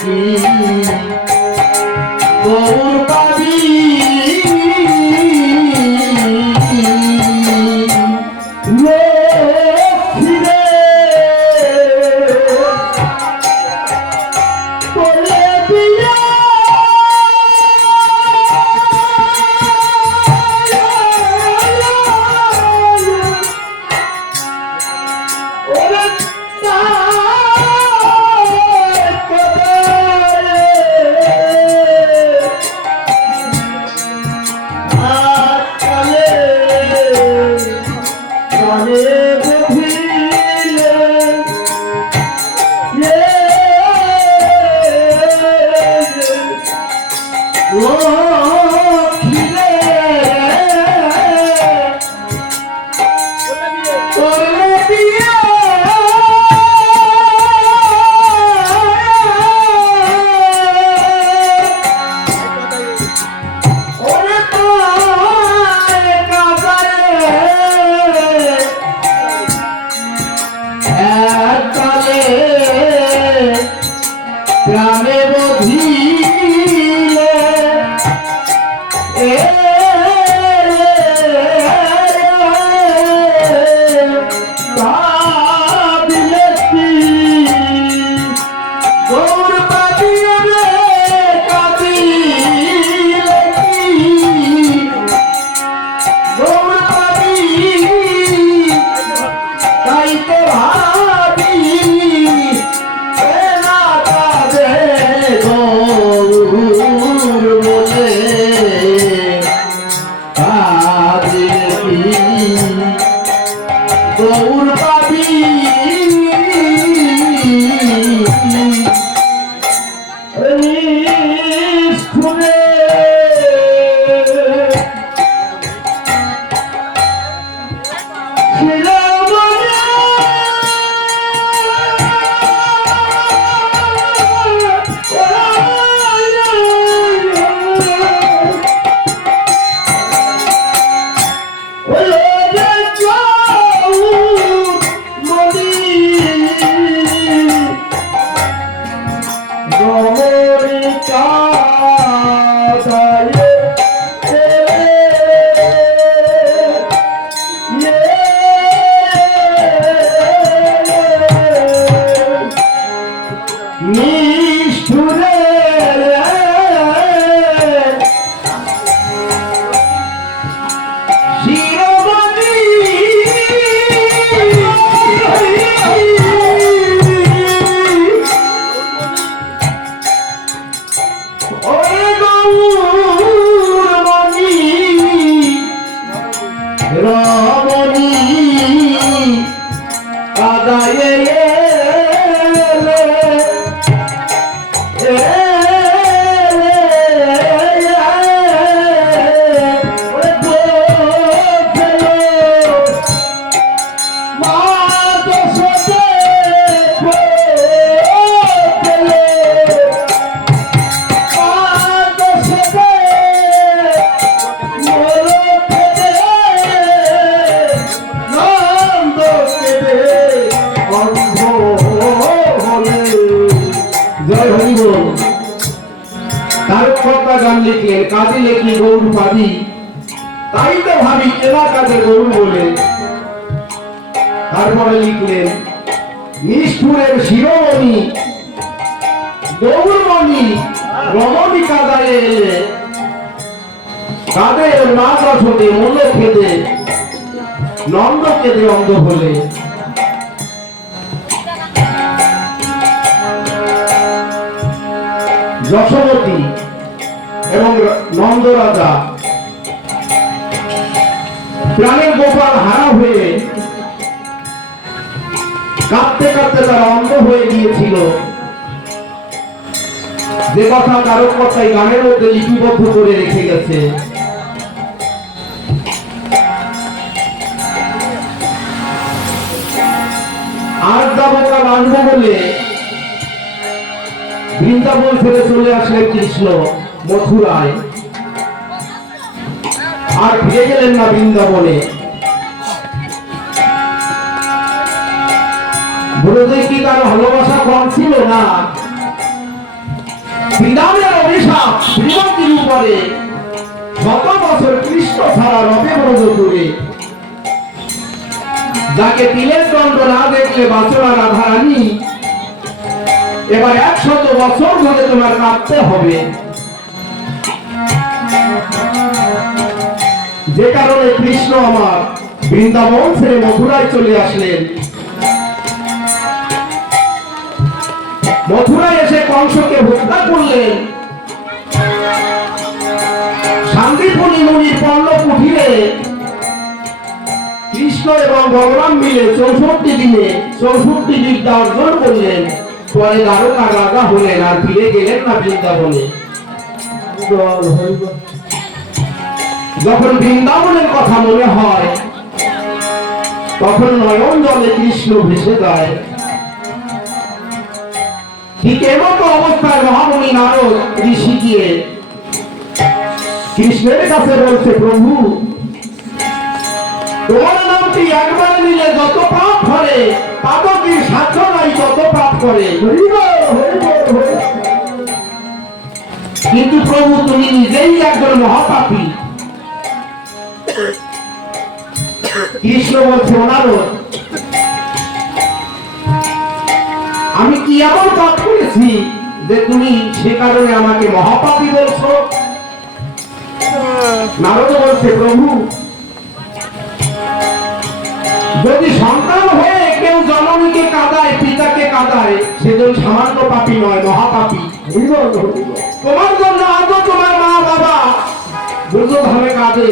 কি গৌর পাবি গ্রামে বধিলে ভাবিলে কি গৌর পাবিয়ে রে কাঁদিলে কি গৌর পাবি তাইতে ভাবি গৌর পাবি নিষ্ঠুরে নিষ্ঠুরে শিরোমণি ওরে গৌরমণি রমণি কাদায়ে গান লিখলেন কাঁদিলে কি গৌর পাবি তাই তো ভাবি এলাকাতে গৌর বলে তারপরে লিখলেন নিষ্ঠুরের শিরোমণি গৌরমণি রমণী কাদায়ে এলে কাদের না বছরে মনে খেদে নন্দ কেঁদে অন্ধ হলে যশোবতী এবং নন্দ রাজা প্রাণের গোপাল হারা হয়ে কাঁদতে কাঁদতে তারা অন্ধ হয়ে গিয়েছিল যে কথা কারো কথাই গানের মধ্যে লিপিবদ্ধ করে রেখে গেছে। আর দাবকা বাঁধবো বলে বৃন্দাবন ছেড়ে চলে আসলেন কৃষ্ণ মথুরায়, আর ফিরে গেলেন না বৃন্দাবনে। ব্রজে কি তার ভালোবাসা কম ছিল না? ঘরে শত বছর কৃষ্ণ ছাড়া রবে ব্রজপুরে। যাকে তিলের দণ্ড না দেখলে বাঁচনা রাধারানী, এবার 100 বছর ধরে তোমার কাঁদতে হবে। যে কারণে কৃষ্ণ আমার বৃন্দাবন ছেড়ে মথুরায় চলে আসলেন। মথুরায় এসে কংসকে হত্যা করলেন। শান্তিপুরী মুনির পর্ণ কুঠিরে কৃষ্ণ এবং বলরাম মিলে 64 দিনে 64 বিদ্যা অর্জন করলেন। পরে দ্বারকা রাজা হলেন আর ফিরে গেলেন না বৃন্দাবনে। যখন বৃন্দাবনের কথা মনে হয় তখন নয়ন জলে কৃষ্ণ ভেসে যায়। ঠিক এমতো অবস্থায় মহামুনি নারদ ঋষি গিয়ে কৃষ্ণের কাছে বলছে, প্রভু তোমার নামটি একবার নিলে যত পাপ করে তত কি সাধ্য নাই তত পাপ করে। কিন্তু প্রভু তুমি নিজেই একজন মহাপাপী। কৃষ্ণ বলছে, নারদ আমি কি এমন পাপ করেছি যে তুমি সে কারণে আমাকে মহাপাপী বলছো? নারদ বলছে, প্রভু যদি সন্তান হয়ে কেউ জননীকে কাঁদায়, পিতাকে কাঁদায়, সেজন সামান্য পাপী নয়, মহাপাপী। তোমার জন্য আজও তোমার মা বাবা ব্রজধামে কাঁদে।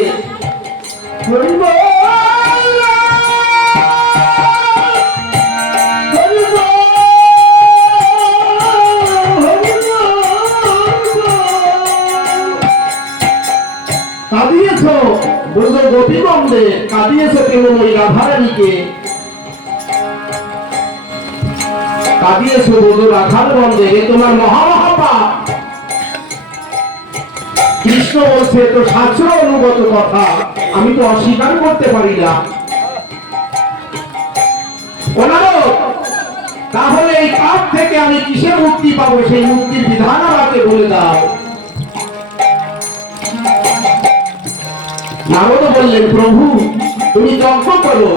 কাঁদিয়েছ ব্রজ গোপীগণদের, কাঁদিয়েছ প্রেমময়ী রাধারানীকে, কাঁদিয়েছ ব্রজ রাধার বন্ধে, এ তোমার মহামহাপাপ। কৃষ্ণ বলছে, তো শাস্ত্র অনুগত কথা, আমি তো অস্বীকার করতে পারি না। তাহলে এই পাপ থেকে আমি কিসে মুক্তি পাবো? সেই মুক্তির বিধান আমাকে বলে দাও। নারদ বললেন, প্রভু তুমি যজ্ঞ করো,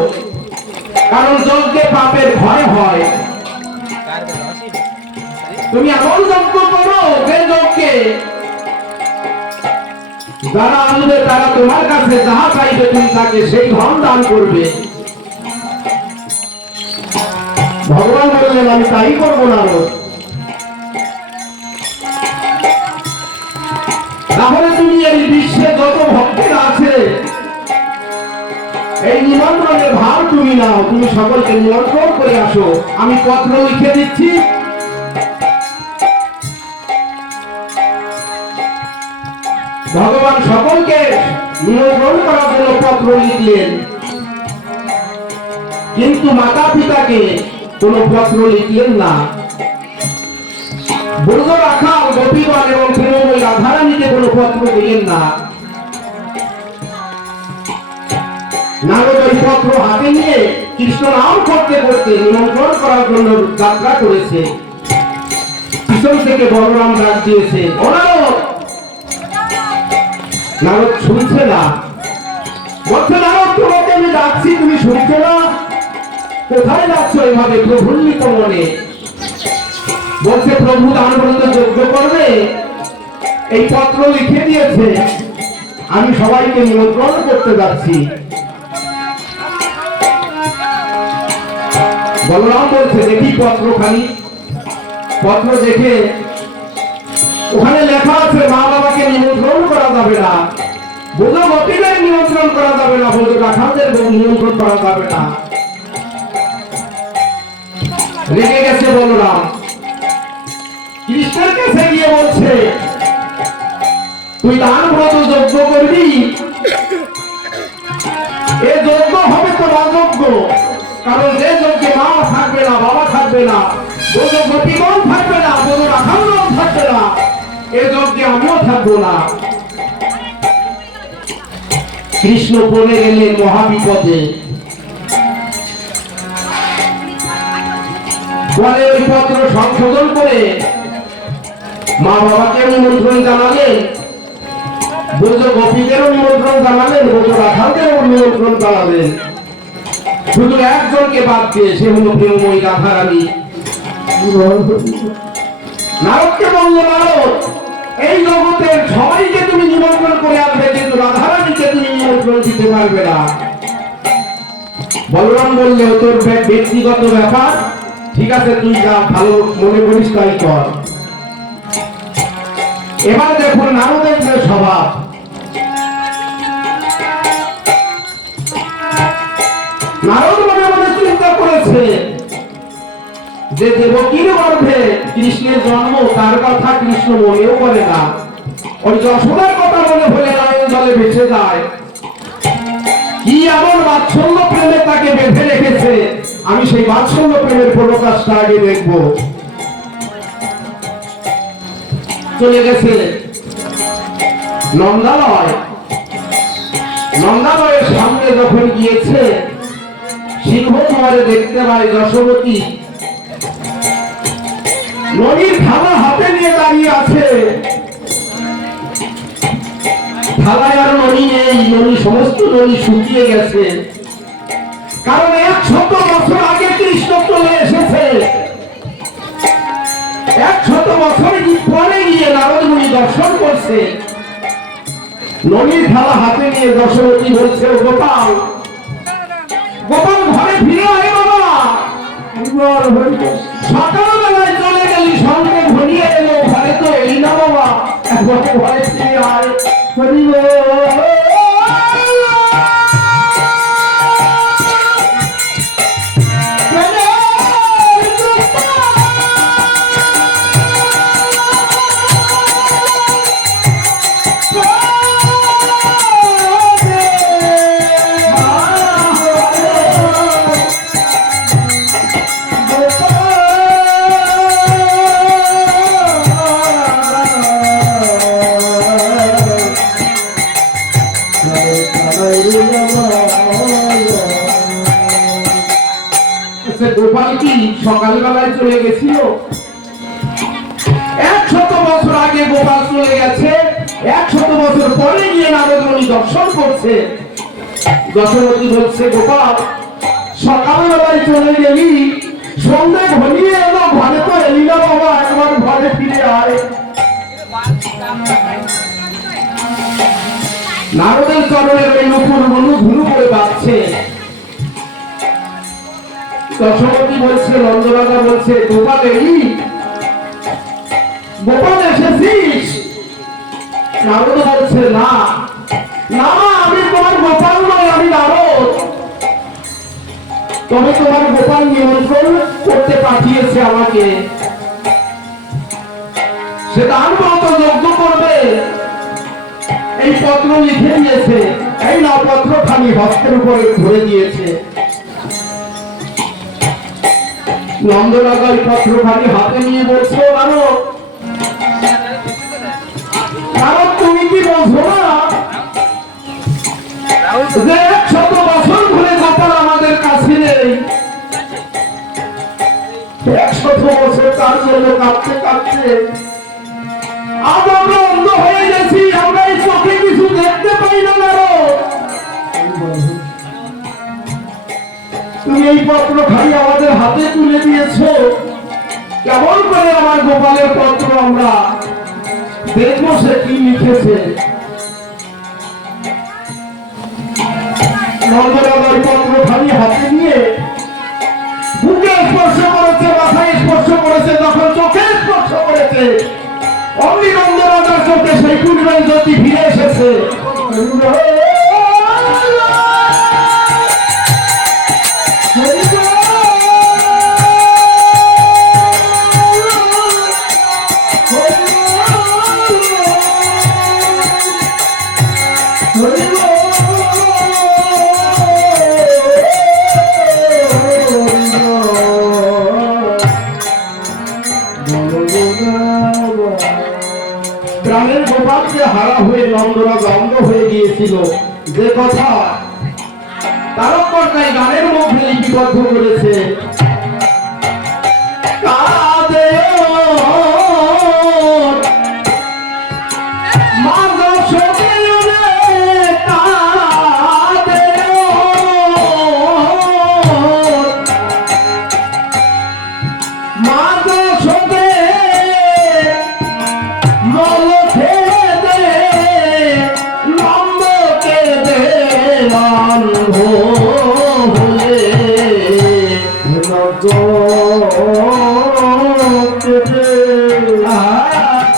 কারণ যজ্ঞে পাপের ভয় হয়। তুমি এমন যজ্ঞ করো যে যজ্ঞে যারা আসবে তারা তোমার কাছে যাহা চাইবে তুমি তাকে সেই ধন দান করবে। ভগবান বললেন, আমি তাই করবো নারদ। তাহলে তুমি এই বিশ্বে যত ভক্তেরা আছে এই নিমন্ত্রণের ভার তুমি নাও, তুমি সকলকে নিমন্ত্রণ করে আসো, আমি পত্র লিখে দিচ্ছি। ভগবান সকলকে নিমন্ত্রণ করার জন্য পত্র লিখলেন, কিন্তু মাতা পিতাকে কোনো পত্র লিখলেন না। ব্রজ রাখাল গোপীগণ এবং প্রেমময়ী রাধারানীকে কোনো পত্র দিলেন না। নারদ ওই পত্র হাতে নিয়ে কৃষ্ণ নাম করতে করতে নিমন্ত্রণ করার জন্য যাত্রা করেছে। পিছন থেকে বলরাম ডাক দিয়েছে, ও নারদ। নারদ শুনছে না, বলছে, নারদ তোমাকে আমি ডাকছি, তুমি শুনছো না? কোথায় যাচ্ছ এভাবে প্রফুল্লিত মনে? বলছে, প্রভু দান বলতে যজ্ঞ করবে, এই পত্র লিখে দিয়েছে, আমি সবাইকে নিমন্ত্রণ করতে যাচ্ছি। বলরাম বলছে, দেখি পত্রখানি। পত্র দেখে ওখানে লেখা আছে মা বাবাকে নিমন্ত্রণ করা যাবে না, ব্রজ গোপীদের নিমন্ত্রণ করা যাবে না, ব্রজ রাখালদের নিমন্ত্রণ করা যাবে না। রেগে গেছে বলরাম, কৃষ্ণের কাছে গিয়ে বলছে, তুই দান ব্রত যজ্ঞ করবি, এ যজ্ঞ হবে তো অযোগ্য, কারণ যে যজ্ঞে মা থাকবে না, বাবা থাকবে না, ব্রজ গোপীগণ থাকবে না, ব্রজ রাখালগণ থাকবে না, এ যজ্ঞে আমিও থাকবো না। কৃষ্ণ পড়ে গেলেন মহাবিপদে। পরে ওই পত্র সংশোধন করে মা বাবাকে নিমন্ত্রণ জানালেন, ব্রজ গোপীদেরও নিমন্ত্রণ জানালেন, ব্রজ রাধাদেরও নিমন্ত্রণ জানালেন, শুধু একজনকে বাদ দিয়ে, সে হলো প্রেমময়ী রাধারানী। নারদকে বলল, নারদ, এই জগতের সবাইকে তুমি নিমন্ত্রণ করে আসবে, কিন্তু রাধারানীকে তুমি নিমন্ত্রণ দিতে পারবে না। বলরাম বললে, তোর ব্যক্তিগত ব্যাপার, ঠিক আছে, তুই যা ভালো মনে করিস তাই কর। এবার দেখুন নারদের যে স্বভাব, নারদ মনে মনে চিন্তা করেছে যে দেবকীর গর্ভে কৃষ্ণের জন্ম, তার কথা কৃষ্ণ মনেও করে না, ওই যশোদার কথা মনে হলে নয়ন জলে ভেসে যায়। কি এমন বাৎসল্য প্রেমে তাকে বেঁধে রেখেছে, আমি সেই বাৎসল্য প্রেমের প্রকাশটা আগে দেখব। চলে গেছে নন্দালয়। নন্দালয়ের সামনে যখন গিয়েছে, সিংহ দুয়ারে দেখতে পায় যশোবতী নদীর থালা হাতে নিয়ে দাঁড়িয়ে আছে। থালায় আর নদী নেই, নদী সমস্ত নদী শুকিয়ে গেছে, কারণ 100 বছর আগে কৃষ্ণ চলে এসেছে। 100 বছর পরে গিয়ে নারদ মুনি দর্শন করছে। নদীর থালা হাতে নিয়ে যশোবতী বলছে, গোপাল, গোপাল ঘরে ফিরে আয় বাবা। সকালবেলায় চলে গেলি, সঙ্গে ঘনিয়ে এলো, ঘরে তো এলি না বাবা, একবার ঘরে ফিরে আয়। গোপাল কি সকালবেলায় চলে গেছিল? 100 বছর আগে গোপাল চলে গেছে, 100 বছর পরে গিয়ে নারদ মুনি দর্শন করছে। যশোবতী বলছে, গোপাল, সকালবেলায় চলে গেলি, সন্ধ্যে ঘনিয়ে এলো, ঘরে তো এলি না বাবা, একবার ঘরে ফিরে আয়। নারদের চরণের ওই নুপুর মনু ধুনু করে বাজছে। যশোবতী বলছে, নন্দরাজা বলছে, গোপাল এলি, গোপাল এসেছিস? নারদ বলছে, না না, আমি তোমার গোপাল নয়, আমি নারদ। তবে তোমার গোপাল নিমন্ত্রণ করতে পাঠিয়েছে আমাকে, সে দান মত যজ্ঞ করবে, এই পত্র লিখে দিয়েছে, এই না পত্রখানি হস্তের উপরে ধরে দিয়েছে। নন্দরাজার পত্রখানি হাতে নিয়ে বলছে, নারদ, নারদ, তুমি কি বলছো না যে 100 বছর ধরে গোপাল আমাদের কাছে নেই? 100 বছর তার জন্য কাঁদতে কাঁদতে আজ আমরা অন্ধ হয়ে গেছি, আমরা এই চোখে কিছু দেখতে পাই না। নারদ, তুমি এই পত্রখানি আমাদের হাতে তুলে দিয়েছো, কেমন করে আমার গোপালের পত্র আমরা দেখবো সে কি লিখেছে? নন্দরাজার পত্রখানি হাতে নিয়ে বুকে স্পর্শ করেছে, মাথায় স্পর্শ করেছে, যখন চোখে স্পর্শ করেছে, অমনি নন্দরাজার চোখে সেই পূর্বের জ্যোতি ফিরে এসেছে। প্রাণের গোপালকে হারা হয়ে নন্দরাজ অন্ধ হয়ে গিয়েছিল, যে কথা তারকর্তাই গানের মধ্যে লিপিবদ্ধ করেছে। কাঁদে মা যশোদা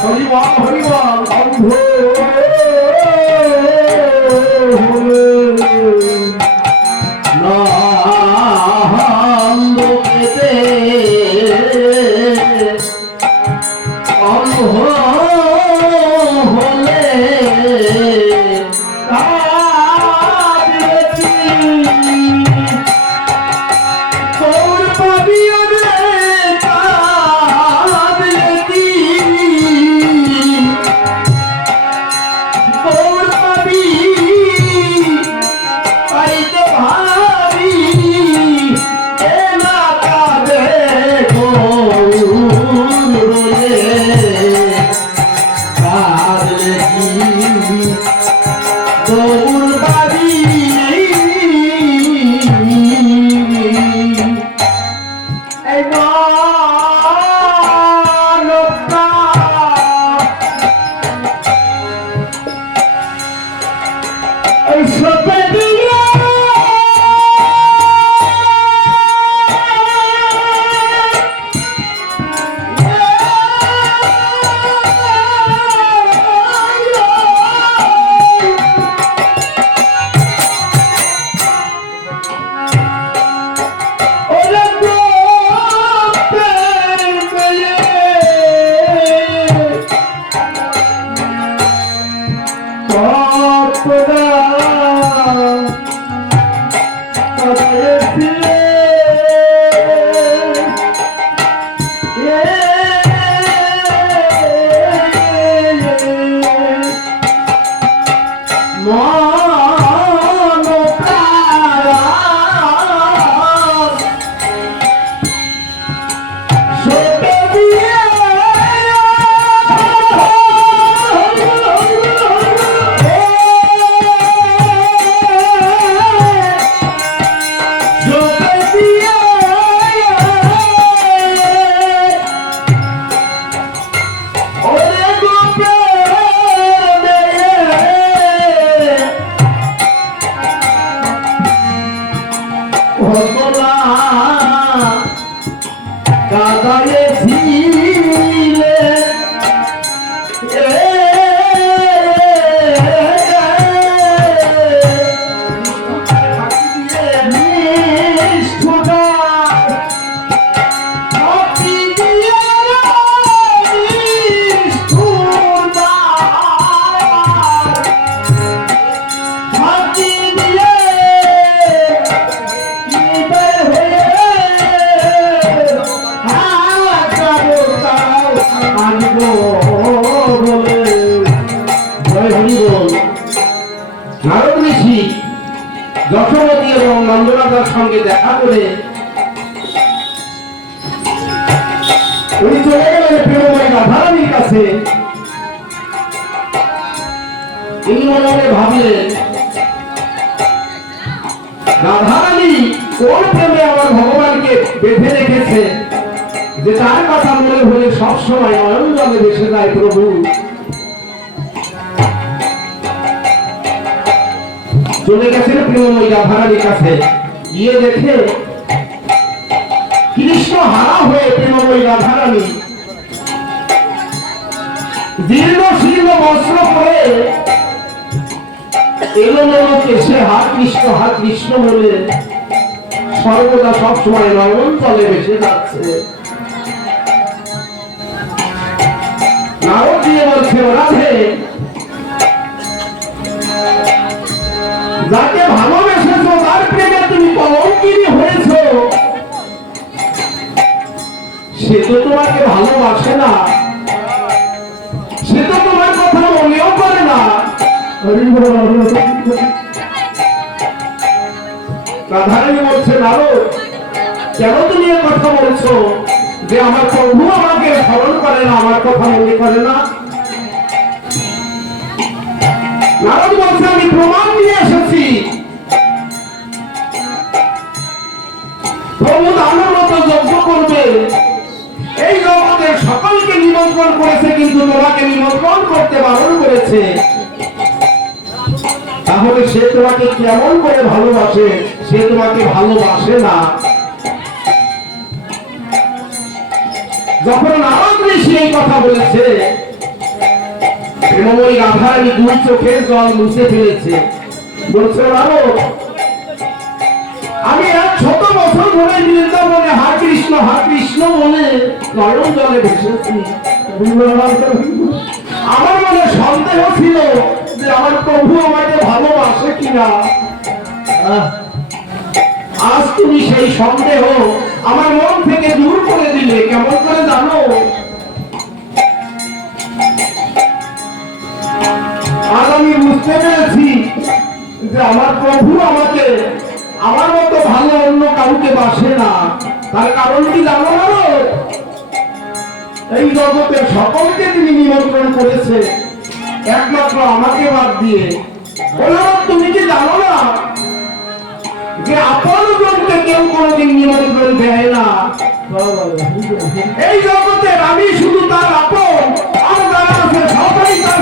হরি বল হরি বল অন্ধ নন্দ পেতে অন্ধ হলে নারদ ঋষি যশোমতী এবং নন্দরাজার সঙ্গে দেখা করে উনি চলে গেলেন প্রেমময়ী রাধারানীর কাছে। তিনি মনে মনে ভাবলেন, রাধারানী কোন প্রেমে আমার ভগবানকে বেঁধে রেখেছে যে তার কথা মনে হলে সবসময় নয়ন জলে ভেসে যায়। প্রভু চলে গেছেন প্রেমময়ী রাধারানীর কাছে, গিয়ে দেখে কৃষ্ণ হারা হয়ে প্রেমময়ী রাধারানী জীর্ণ শীর্ণ বস্ত্র পরে এলোমেলো কেশে হা কৃষ্ণ বলে সর্বদা সবসময় নয়ন জলে ভেসে যাচ্ছে। নারদ দিয়ে বলছে, রাধে যাকে ভালোবেসেছো তার প্রেমে তুমি কলঙ্কিনী হয়েছো, সে তো তোমাকে ভালোবাসে না, সে তো তোমার কথা মনেও করে না। রাধারানী বলছে, নারদ কেন তুমি এ কথা বলছো যে আমার প্রভু আমাকে স্মরণ করে না, আমার কথা মনে করে না? নারদ বলছে, আমি প্রমাণ নিয়ে এসেছি। প্রভু দানব মতো যজ্ঞ করবে, এই জগতের সকলকে নিমন্ত্রণ করেছে, কিন্তু তোমাকে নিমন্ত্রণ করতে বারণ করেছে। তাহলে সে তোমাকে কেমন করে ভালোবাসে? সে তোমাকে ভালোবাসে না। যখন নারদ ঋষি রাধারানী দুই চোখের জল মুছে ফেলেছে। বলছে রামো, আমি এক শত বছর ধরে বৃন্দাবনে হা কৃষ্ণ বলে নয়ন জলে ভেসেছি। আমার মনে সন্দেহ ছিল যে আমার প্রভু আমাকে ভালোবাসে কিনা। আজ তুমি সেই সন্দেহ আমার মন থেকে দূর করে দিলে। কেমন করে জানো? আজ আমি বুঝতে পেরেছি যে আমার প্রভু আমাকে আমার মতো ভালো অন্য কাউকে বাসে না। তার কারণ কি জানো না? এই জগতের সকলকে তিনি নিমন্ত্রণ করেছে, একমাত্র আমাকে বাদ দিয়ে। তুমি কি জানো না যে আপন জনকে কেউ কোনোদিন নিমন্ত্রণ দেয় না? এই জগতের আমি শুধু তার আপন, আর যারা আছে সবাই তার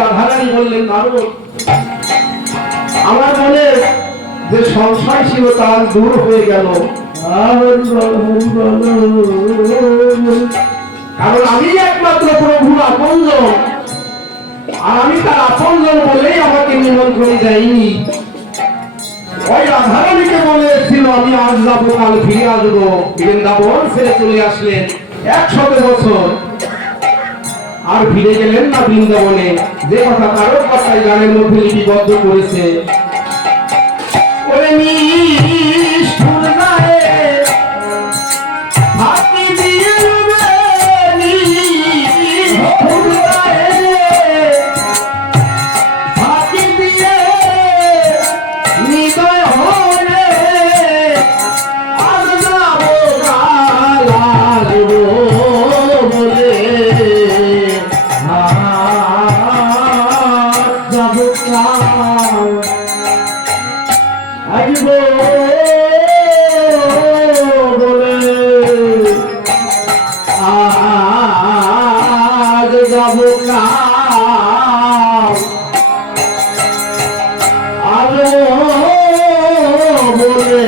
রাধারানী বললেন, নারদ, আমার মনে যে সংশয় ছিল তা দূর হয়ে গেল। কারণ আমি একমাত্র প্রভুর আপনজন, আর আমি তার আপনজন বলেই আমাকে নিমন্ত্রণ দেয়নি। ওই রাধারানীকে বলেছিল আমি আজ যাবো, কাল ফিরে আসবো। বৃন্দাবন ছেড়ে চলে আসলেন 100 বছর, আর ফিরে গেলেন না বৃন্দাবনে। যে কথা কারোর কথাই গানের মধ্যে লিপিবদ্ধ করেছে, ওরে নিষ্ঠুর গায়ে হাতি দিয়ে হাতি দিয়ে হৃদয় হলে আজ যাবো কাল আসবো বলে যাবো কাল আসবো বলে আজ যাবো কাল আসবো বলে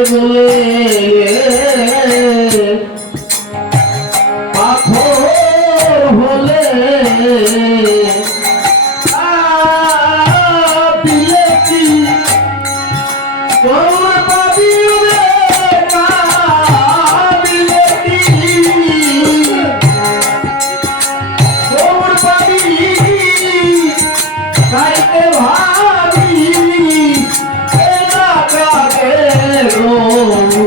বলে পাথর হলে বিলেতি গৌর পাবি রে বিলেতি গৌর পাবি গাইতে ভাবি এলাকাকে গৌর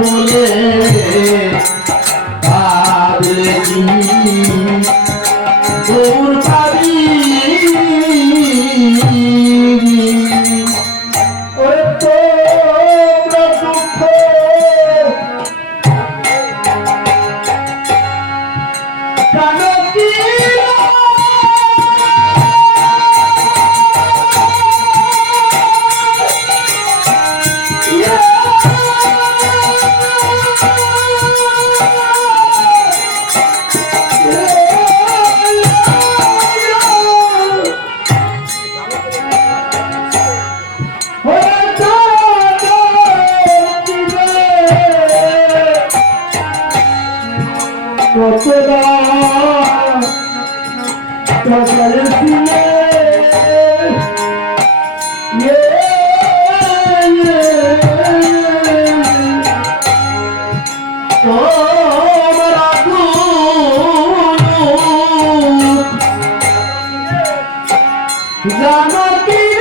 বলে পাবি গৌর পাবি ওরে তোমরা দুঃখ জানো কি জানো কি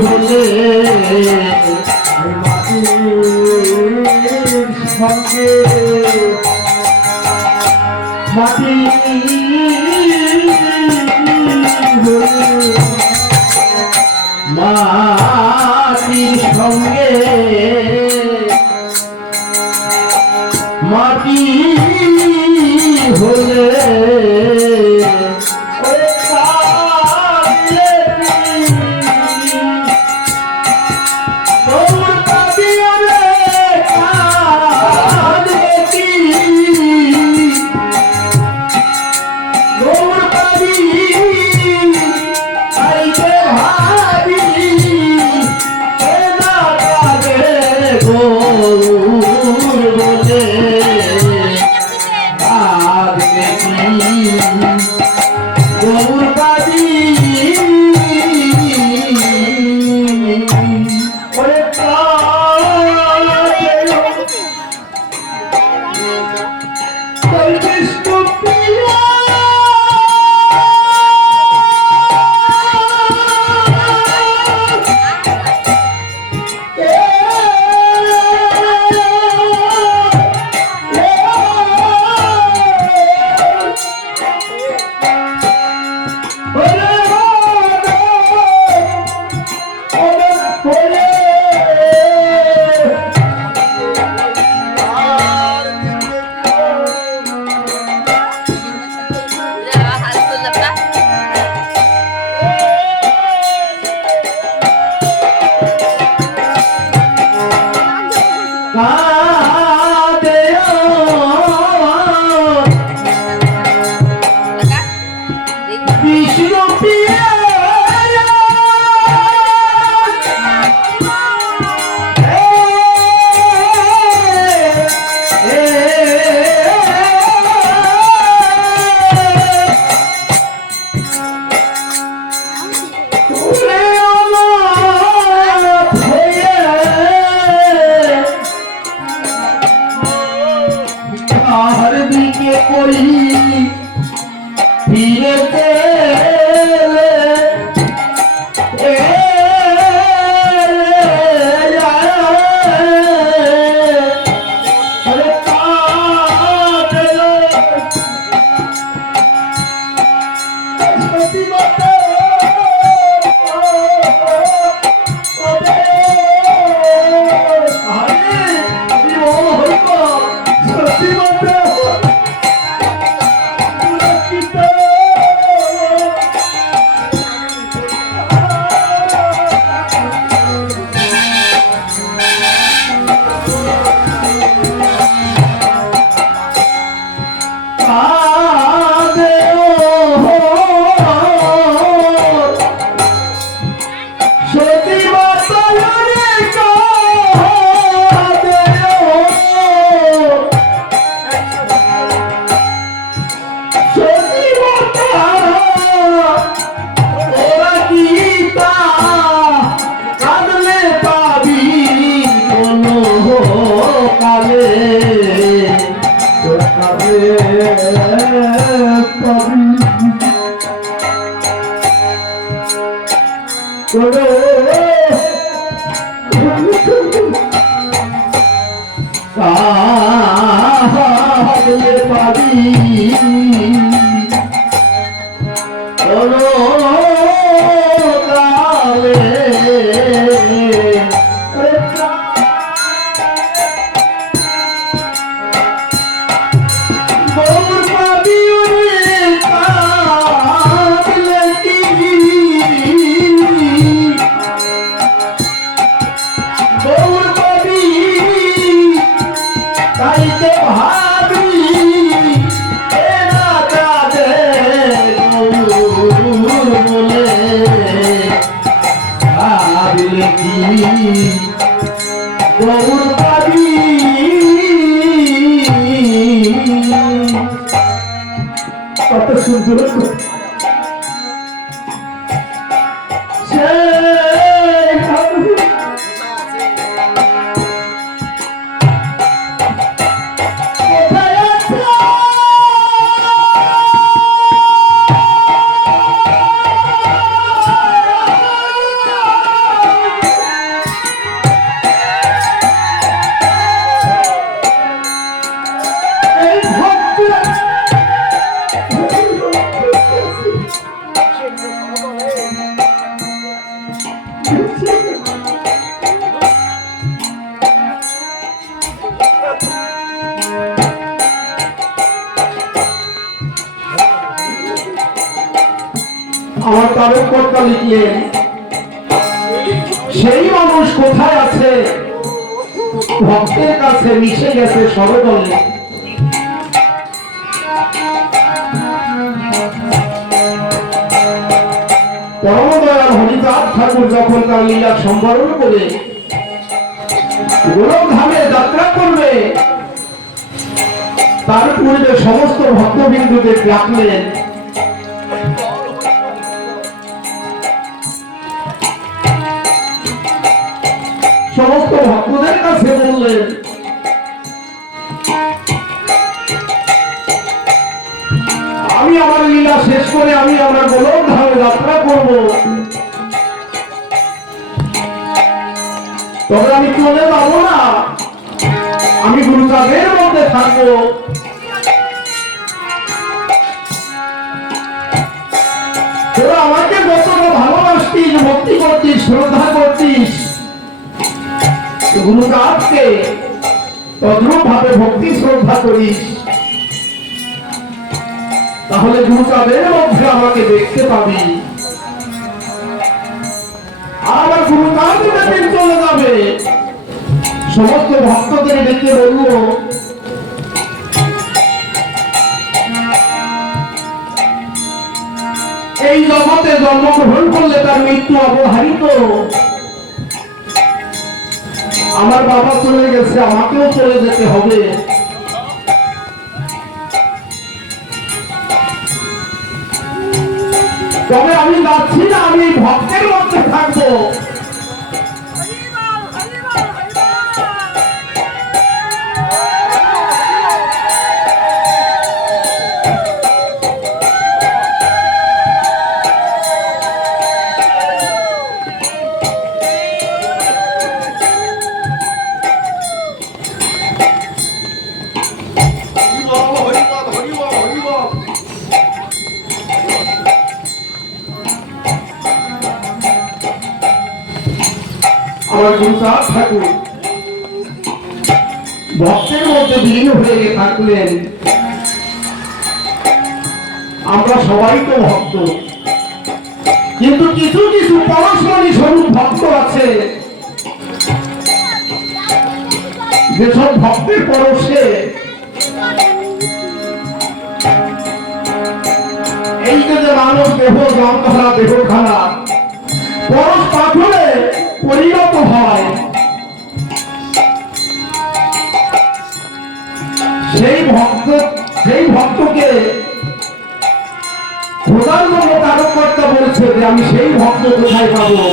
হলে সঙ্গে মাটি মাটির সঙ্গে মাটি হলে কাঁদে কৃষ্ণ প্রিয়া কত সুন্দর আমার তারক কর্তা লিখলেন, সেই মানুষ কোথায় আছে, ভক্তের কাছে মিশে গেছে সরদলে। পরমদয়াল হরিদাস ঠাকুর যখন তার লীলা সম্বরণ করে গোলকধামে যাত্রা করবে, তার পূর্বে সমস্ত ভক্তবৃন্দদের ডাকলেন। সমস্ত ভক্তদের কাছে বললেন, আমি আমার লীলা শেষ করে আমি আমার গোলকধামে যাত্রা করব, তবে আমি চলে যাব না, আমি গুরুচাঁদের মধ্যে থাকবো। তোরা আমাকে যতটা ভালোবাসতিস, ভক্তি করতিস, শ্রদ্ধা করতিস, গুরুচাঁদকে তদ্রূপ ভাবে ভক্তি শ্রদ্ধা করিস, তাহলে গুরুচাঁদের মধ্যে আমাকে দেখতে পাবি। আর আমার গুরুচাঁদ যেদিন চলে যাবে, সমস্ত ভক্তদের ডেকে বলব, এই জগতে জন্মগ্রহণ করলে তার মৃত্যু অবধারিত। আমার বাবা চলে গেছে, আমাকেও চলে যেতে হবে। তবে আমি যাচ্ছি না, আমি ভক্তের মধ্যে থাকবো। আমার গুরুচাঁদ ঠাকুর ভক্তের মধ্যে বিলীন হয়ে থাকলেন। আমরা সবাই তো ভক্ত, কিন্তু কিছু কিছু পরশমণি স্বরূপ ভক্ত আছে, যেসব ভক্তের পরশে এই যে মানব দেহ যন্ত্রণা দেহখানা পরশ পাথরে পরিণত হয়, সেই ভক্তকে খোদার জন্য তারকর্তা বলছে যে আমি সেই ভক্ত কোথায় পাবো,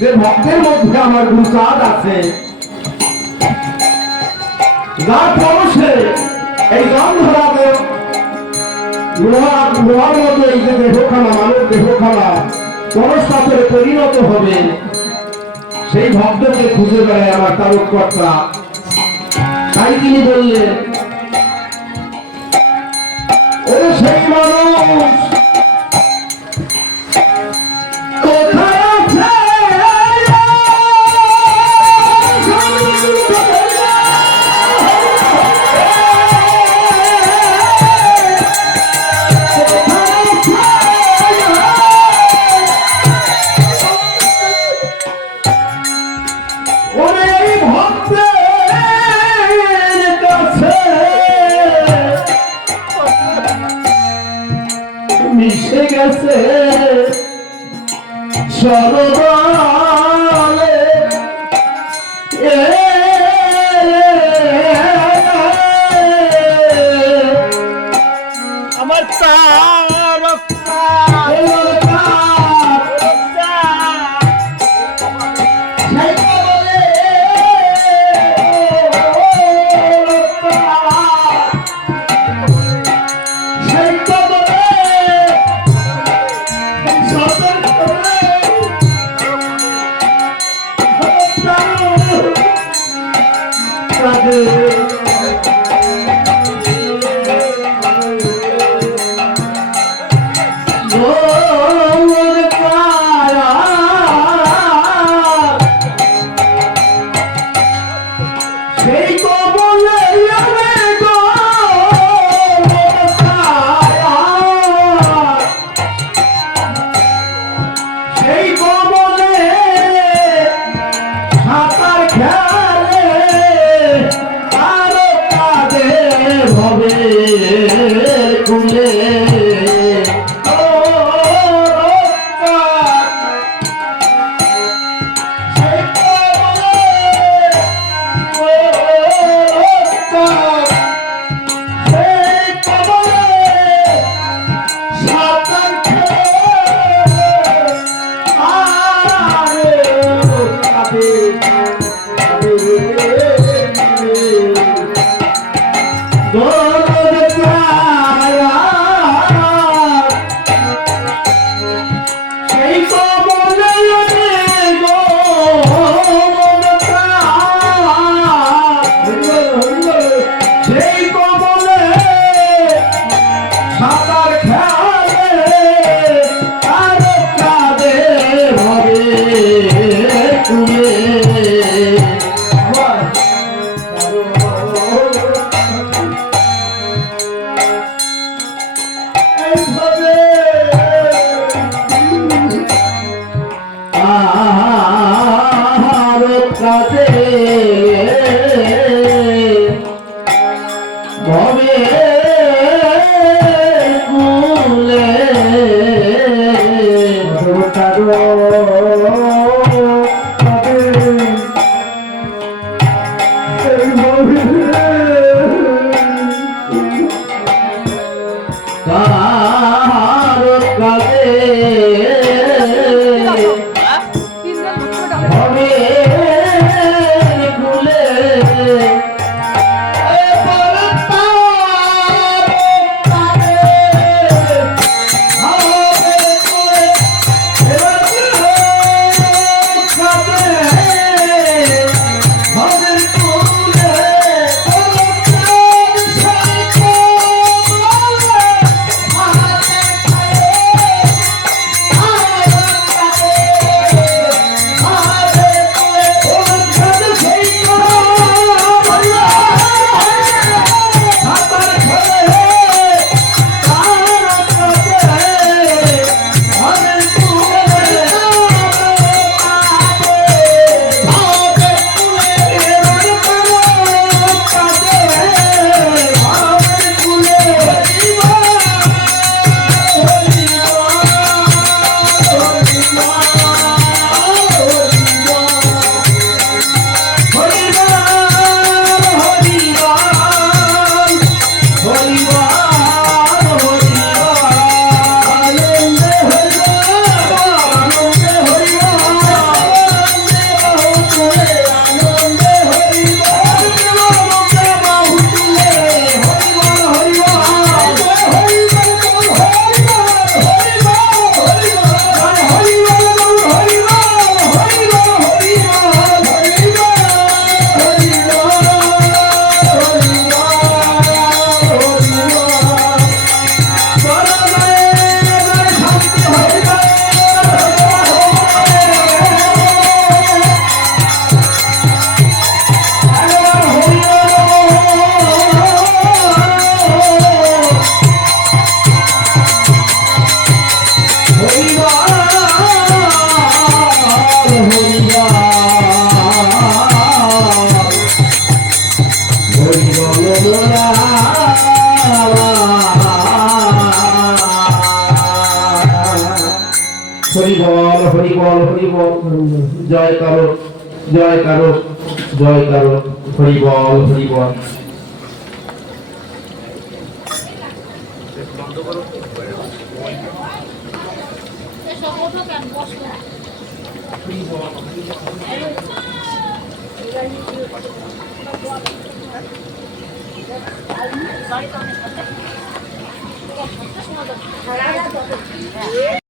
যে ভক্তের মধ্যে আমার গুরুচাঁদ আছে, যার পরশে এই গন্ধরাতে লোহার মতো এই যে দেহখানা মানব দেহখানা পরশ পাথরে পরিণত হবে, সেই ভক্তকে খুঁজে বেড়ায় আমার তারকর্তা। তাই তিনি বললেন, ও সেই মানুষ কোথায় আছে? মিশে গেছে সরবালে আমার হরি বল হরি বল হরি বল জয় কারো জয় কারো জয় কারো হরি বল হরি বল। বাড়িতে অনেক